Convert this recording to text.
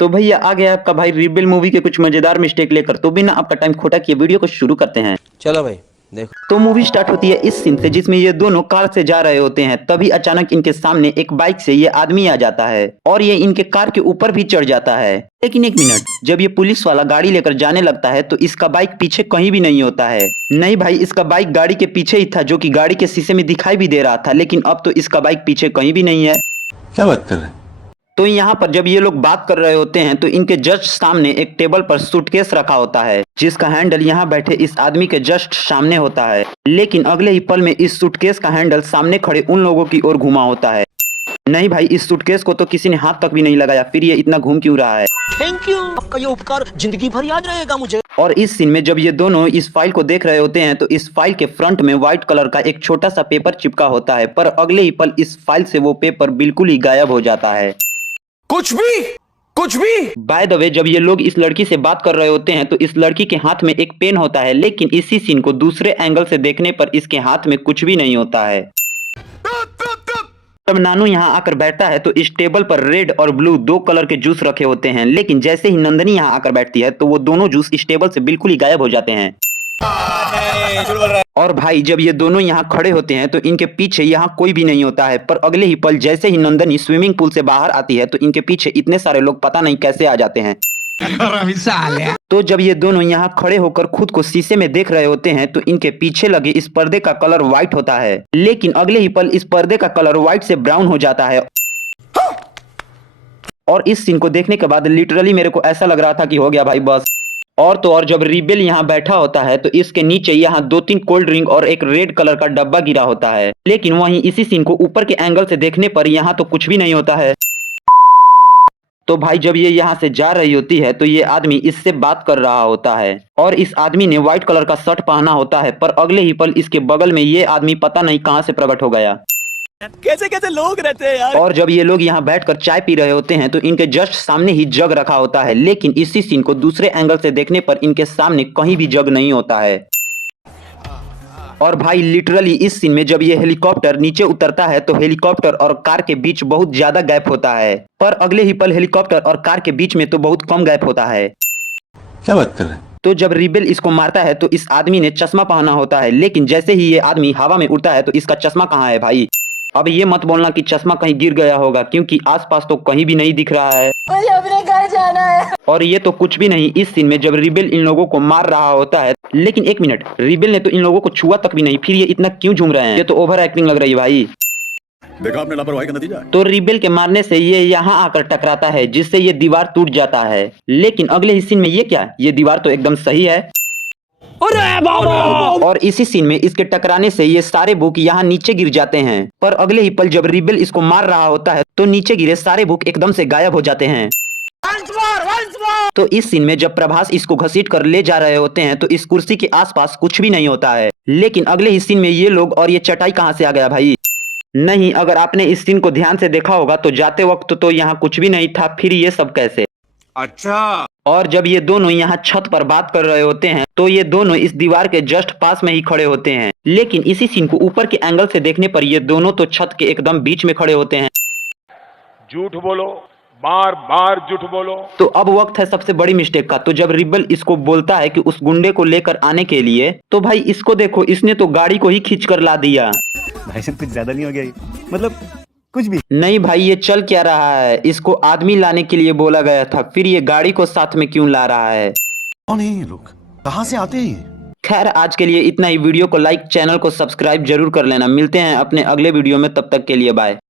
तो भैया आ गया आपका भाई रिबेल मूवी के कुछ मजेदार मिस्टेक लेकर। तो बिना आपका टाइम खोटा किए वीडियो को शुरू करते हैं। चलो भाई देखो। तो मूवी स्टार्ट होती है इस सीन से जिसमें ये दोनों कार से जा रहे होते हैं। तभी अचानक इनके सामने एक बाइक से ये आदमी आ जाता है और ये इनके कार के ऊपर भी चढ़ जाता है। लेकिन एक मिनट, जब ये पुलिस वाला गाड़ी लेकर जाने लगता है तो इसका बाइक पीछे कहीं भी नहीं होता है। नहीं भाई, इसका बाइक गाड़ी के पीछे ही था, जो कि गाड़ी के शीशे में दिखाई भी दे रहा था। लेकिन अब तो इसका बाइक पीछे कहीं भी नहीं है। क्या बात कर रहे हैं? तो यहाँ पर जब ये लोग बात कर रहे होते हैं तो इनके जस्ट सामने एक टेबल पर सूटकेस रखा होता है, जिसका हैंडल यहाँ बैठे इस आदमी के जस्ट सामने होता है। लेकिन अगले ही पल में इस सूटकेस का हैंडल सामने खड़े उन लोगों की ओर घुमा होता है। नहीं भाई, इस सूटकेस को तो किसी ने हाथ तक भी नहीं लगाया, फिर ये इतना घूम क्यों रहा है? थैंक यू, आपका ये उपकार जिंदगी भर याद रहेगा मुझे। और इस सीन में जब ये दोनों इस फाइल को देख रहे होते हैं तो इस फाइल के फ्रंट में व्हाइट कलर का एक छोटा सा पेपर चिपका होता है, पर अगले ही पल इस फाइल से वो पेपर बिल्कुल ही गायब हो जाता है। कुछ भी बाय द वे, जब ये लोग इस लड़की से बात कर रहे होते हैं तो इस लड़की के हाथ में एक पेन होता है, लेकिन इसी सीन को दूसरे एंगल से देखने पर इसके हाथ में कुछ भी नहीं होता है। जब नानू यहाँ आकर बैठता है तो इस टेबल पर रेड और ब्लू दो कलर के जूस रखे होते हैं, लेकिन जैसे ही नंदनी यहाँ आकर बैठती है तो वो दोनों जूस इस टेबल से बिल्कुल ही गायब हो जाते हैं। और भाई जब ये दोनों यहाँ खड़े होते हैं तो इनके पीछे यहाँ कोई भी नहीं होता है, पर अगले ही पल जैसे ही नंदनी स्विमिंग पूल से बाहर आती है तो इनके पीछे इतने सारे लोग पता नहीं कैसे आ जाते हैं। तो जब ये दोनों यहाँ खड़े होकर खुद को शीशे में देख रहे होते हैं तो इनके पीछे लगे इस पर्दे का कलर व्हाइट होता है, लेकिन अगले ही पल इस पर्दे का कलर व्हाइट से ब्राउन हो जाता है। और इस सीन को देखने के बाद लिटरली मेरे को ऐसा लग रहा था कि हो गया भाई बस। और तो और जब रिबेल यहाँ बैठा होता है तो इसके नीचे यहाँ 2-3 कोल्ड ड्रिंक और एक रेड कलर का डब्बा गिरा होता है, लेकिन वहीं इसी सीन को ऊपर के एंगल से देखने पर यहाँ तो कुछ भी नहीं होता है। तो भाई जब ये यहाँ से जा रही होती है तो ये आदमी इससे बात कर रहा होता है और इस आदमी ने व्हाइट कलर का शर्ट पहना होता है, पर अगले ही पल इसके बगल में ये आदमी पता नहीं कहाँ से प्रकट हो गया। कैसे कैसे लोग रहते हैं यार। और जब ये लोग यहाँ बैठकर चाय पी रहे होते हैं तो इनके जस्ट सामने ही जग रखा होता है, लेकिन इसी सीन को दूसरे एंगल से देखने पर इनके सामने कहीं भी जग नहीं होता है। और भाई लिटरली इस सीन में जब ये हेलीकॉप्टर नीचे उतरता है तो हेलीकॉप्टर और कार के बीच बहुत ज्यादा गैप होता है, पर अगले ही पल हेलीकॉप्टर और कार के बीच में तो बहुत कम गैप होता है। क्या बात कर रहे हैं? तो जब रिबेल इसको मारता है तो इस आदमी ने चश्मा पहना होता है, लेकिन जैसे ही ये आदमी हवा में उड़ता है तो इसका चश्मा कहाँ है भाई? अब ये मत बोलना कि चश्मा कहीं गिर गया होगा, क्योंकि आसपास तो कहीं भी नहीं दिख रहा है। मुझे अपने घर जाना है। और ये तो कुछ भी नहीं। इस सीन में जब रिबेल इन लोगों को मार रहा होता है, लेकिन एक मिनट, रिबेल ने तो इन लोगों को छुआ तक भी नहीं, फिर ये इतना क्यों झूम रहे हैं? ये तो ओवर एक्टिंग लग रही है भाई। देखा आपने लापरवाही का नतीजा। तो रिबेल के मारने से ये यहाँ आकर टकराता है, जिससे ये दीवार टूट जाता है। लेकिन अगले ही सीन में ये क्या, ये दीवार तो एकदम सही है। और इसी सीन में इसके टकराने से ये सारे बुक यहाँ नीचे गिर जाते हैं, पर अगले ही पल जब रिबेल इसको मार रहा होता है तो नीचे गिरे सारे बुक एकदम से गायब हो जाते हैं। तो इस सीन में जब प्रभास इसको घसीट कर ले जा रहे होते हैं तो इस कुर्सी के आसपास कुछ भी नहीं होता है, लेकिन अगले ही सीन में ये लोग और ये चटाई कहाँ से आ गया भाई? नहीं, अगर आपने इस सीन को ध्यान से देखा होगा तो जाते वक्त तो यहाँ कुछ भी नहीं था, फिर ये सब कैसे? अच्छा। और जब ये दोनों यहाँ छत पर बात कर रहे होते हैं तो ये दोनों इस दीवार के जस्ट पास में ही खड़े होते हैं, लेकिन इसी सीन को ऊपर के एंगल से देखने पर ये दोनों तो छत के एकदम बीच में खड़े होते हैं। झूठ बोलो, बार बार झूठ बोलो। तो अब वक्त है सबसे बड़ी मिस्टेक का। तो जब रिबेल इसको बोलता है कि उस गुंडे को लेकर आने के लिए, तो भाई इसको देखो, इसने तो गाड़ी को ही खींच कर ला दिया। भाई साहब कुछ ज्यादा नहीं हो गया ये? मतलब कुछ भी नहीं भाई, ये चल क्या रहा है? इसको आदमी लाने के लिए बोला गया था, फिर ये गाड़ी को साथ में क्यों ला रहा है? कौन है ये लोग? कहाँ से आते हैं ये? खैर आज के लिए इतना ही। वीडियो को लाइक, चैनल को सब्सक्राइब जरूर कर लेना। मिलते हैं अपने अगले वीडियो में, तब तक के लिए बाय।